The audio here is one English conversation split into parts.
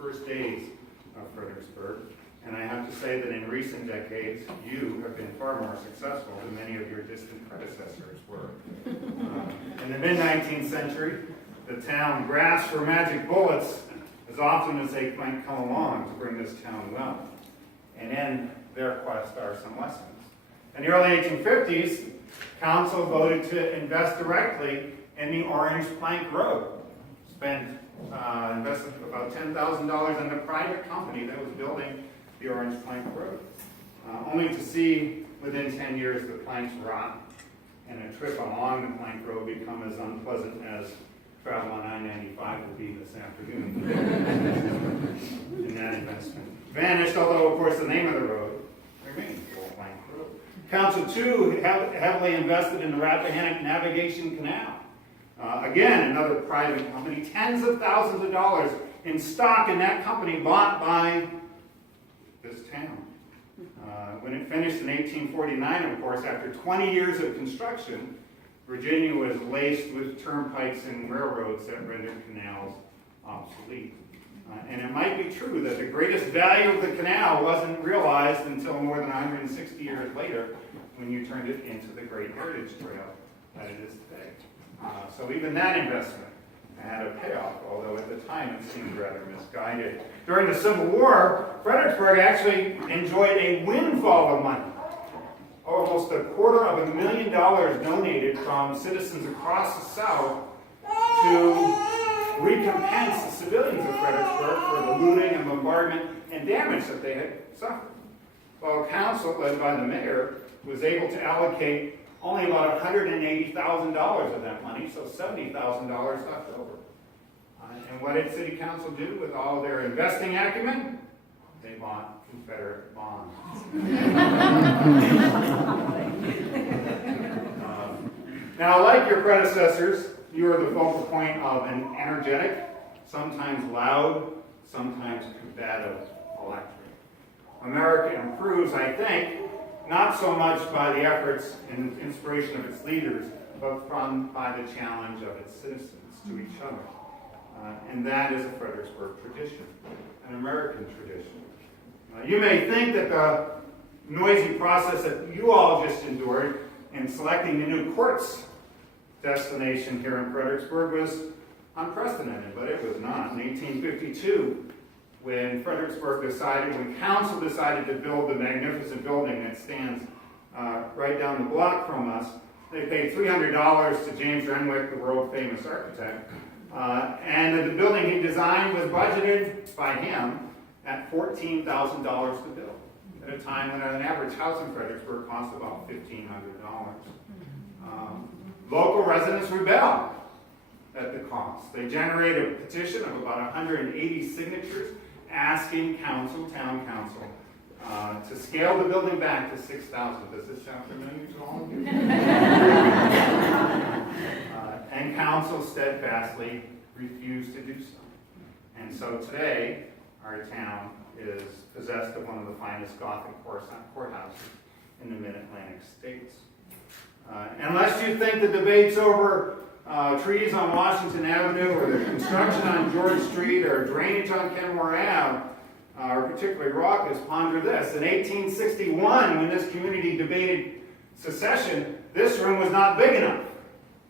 first days of Fredericksburg. And I have to say that in recent decades, you have been far more successful than many of your distant predecessors were. In the mid-19th century, the town grasped for magic bullets as often as they might come along to bring this town wealth. And in their quest are some lessons. In the early 1850s, council voted to invest directly in the Orange Plank Road. Invested about $10,000 in a private company that was building the Orange Plank Road, only to see within 10 years the planks rot and a trip along the plank road become as unpleasant as travel on I-95 will be this afternoon. And that investment vanished, although of course the name of the road remains Old Plank Road. Council too heavily invested in the Rappahannock Navigation Canal. Again, another private company, tens of thousands of dollars in stock in that company bought by this town. When it finished in 1849, of course, after 20 years of construction, Virginia was laced with turnpikes and railroads that rendered canals obsolete. And it might be true that the greatest value of the canal wasn't realized until more than 160 years later when you turned it into the great heritage trail that it is today. So even that investment had a payoff, although at the time it seemed rather misguided. During the Civil War, Fredericksburg actually enjoyed a windfall of money. Almost $250,000 donated from citizens across the South to recompense the civilians of Fredericksburg for the looting and bombardment and damage that they had suffered. While council, led by the mayor, was able to allocate only about $180,000 of that money, so $70,000 left over. And what did City Council do with all their investing acumen? They bought Confederate bonds. Now, like your predecessors, you are the focal point of an energetic, sometimes loud, sometimes combative electorate. America improves, I think, not so much by the efforts and inspiration of its leaders, but by the challenge of its citizens to each other. And that is a Fredericksburg tradition, an American tradition. You may think that the noisy process that you all just endured in selecting the new courts destination here in Fredericksburg was unprecedented, but it was not. In 1852, when council decided to build the magnificent building that stands right down the block from us, they paid $300 to James Renwick, the world-famous architect, and the building he designed was budgeted by him at $14,000 to build, at a time when an average house in Fredericksburg cost about $1,500. Local residents rebelled at the cost. They generated a petition of about 180 signatures asking town council, to scale the building back to 6,000. Does this sound familiar to all of you? And council steadfastly refused to do so. And so today, our town is possessed of one of the finest Gothic courthouses in the mid-Atlantic states. Unless you think the debates over trees on Washington Avenue or the construction on George Street or drainage on Kenmore Ave are particularly raucous, ponder this. In 1861, when this community debated secession, this room was not big enough.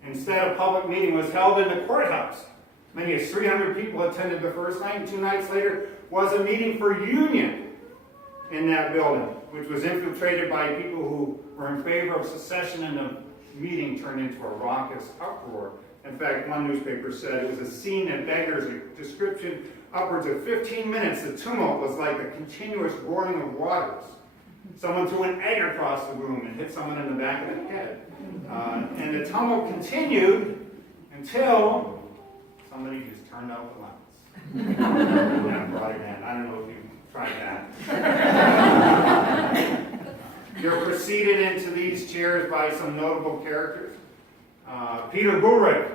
Instead, a public meeting was held in the courthouse. Many as 300 people attended the first night, and 2 nights later was a meeting for union in that building, which was infiltrated by people who were in favor of secession, and the meeting turned into a raucous uproar. In fact, one newspaper said it was a scene that beggars a description. Upwards of 15 minutes, the tumult was like a continuous roaring of waters. Someone threw an egg across the room and hit someone in the back of the head. And the tumult continued until somebody just turned out the lights. And that brought it in. I don't know if you tried that. You're preceded into these chairs by some notable characters. Peter Gulrich,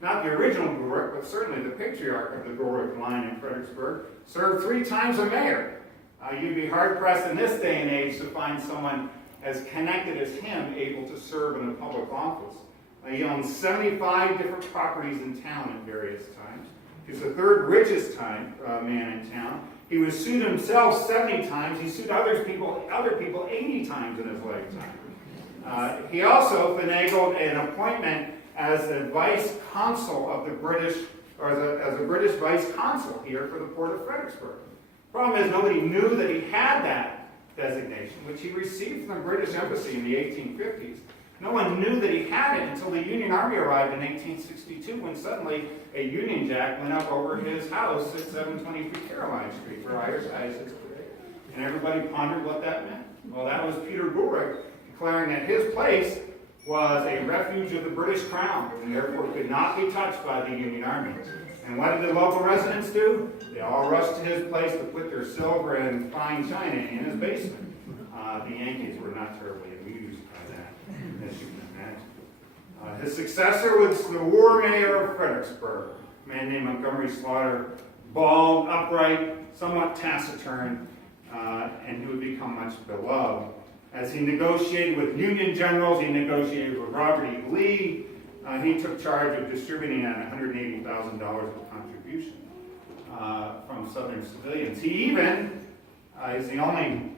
not the original Gulrich, but certainly the patriarch of the Gulrich line in Fredericksburg, served 3 times as mayor. You'd be hard-pressed in this day and age to find someone as connected as him able to serve in a public office. He owns 75 different properties in town at various times. He's the 3rd richest man in town. He was sued himself 70 times. He sued other people 80 times in his lifetime. He also finagled an appointment as the vice consul of the British, or as a British vice consul here for the port of Fredericksburg. Problem is, nobody knew that he had that designation, which he received from the British embassy in the 1850s. No one knew that he had it until the Union Army arrived in 1862, when suddenly a Union Jack went up over his house at 723 Caroline Street, where Irish sits today. And everybody pondered what that meant. Well, that was Peter Gulrich declaring that his place was a refuge of the British Crown, and therefore could not be touched by the Union Army. And what did the local residents do? They all rushed to his place to put their silver and fine china in his basement. The Yankees were not terribly amused by that, as you can imagine. His successor was the war mayor of Fredericksburg, a man named Montgomery Slaughter, bald, upright, somewhat taciturn, and he would become much beloved. As he negotiated with Union generals, he negotiated with Robert E. Lee. He took charge of distributing $180,000 of contribution from Southern civilians. He even is the only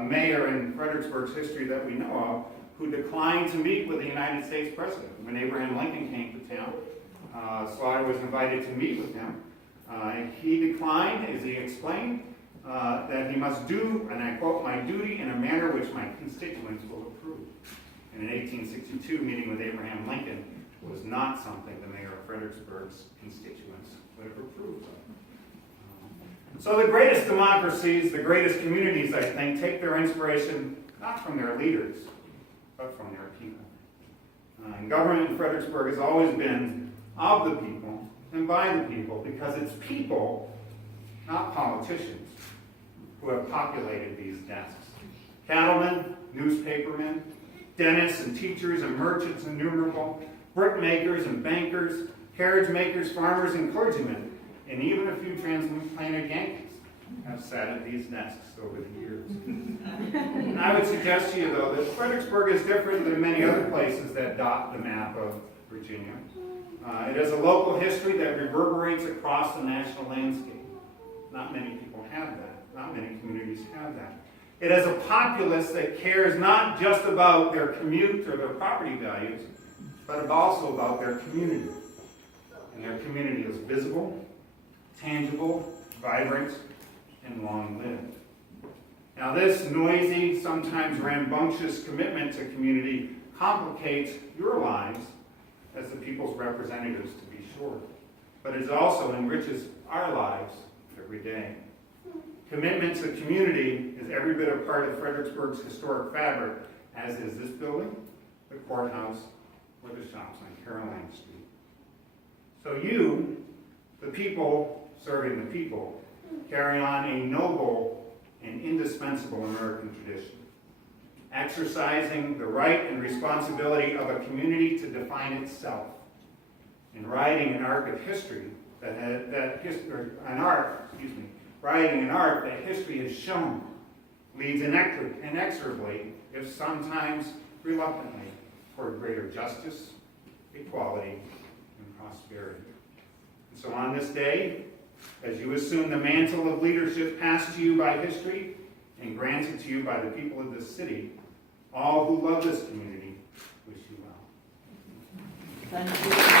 mayor in Fredericksburg's history that we know of who declined to meet with the United States president. When Abraham Lincoln came to town, Slaughter was invited to meet with him. He declined, as he explained, that he must do, and I quote, "my duty in a manner which my constituents will approve." And in 1862, meeting with Abraham Lincoln was not something the mayor of Fredericksburg's constituents would have approved of. So the greatest democracies, the greatest communities, I think, take their inspiration not from their leaders, but from their people. And government in Fredericksburg has always been of the people and by the people, because it's people, not politicians, who have populated these desks. Cattlemen, newspapermen, dentists and teachers and merchants innumerable, brickmakers and bankers, carriage makers, farmers and clergymen, and even a few transplanted Yankees have sat at these desks over the years. And I would suggest to you, though, that Fredericksburg is different than many other places that dot the map of Virginia. It has a local history that reverberates across the national landscape. Not many people have that. Not many communities have that. It has a populace that cares not just about their commute or their property values, but also about their community. And their community is visible, tangible, vibrant, and long-lived. Now, this noisy, sometimes rambunctious commitment to community complicates your lives as the people's representatives, to be sure. But it also enriches our lives every day. Commitment to community is every bit a part of Fredericksburg's historic fabric, as is this building, the courthouse, or the shops on Caroline Street. So you, the people serving the people, carry on a noble and indispensable American tradition, exercising the right and responsibility of a community to define itself, and writing an arc of history writing an art that history has shown leads inexorably, if sometimes reluctantly, toward greater justice, equality, and prosperity. And so on this day, as you assume the mantle of leadership passed to you by history and granted to you by the people of this city, all who love this community wish you well. Thank you.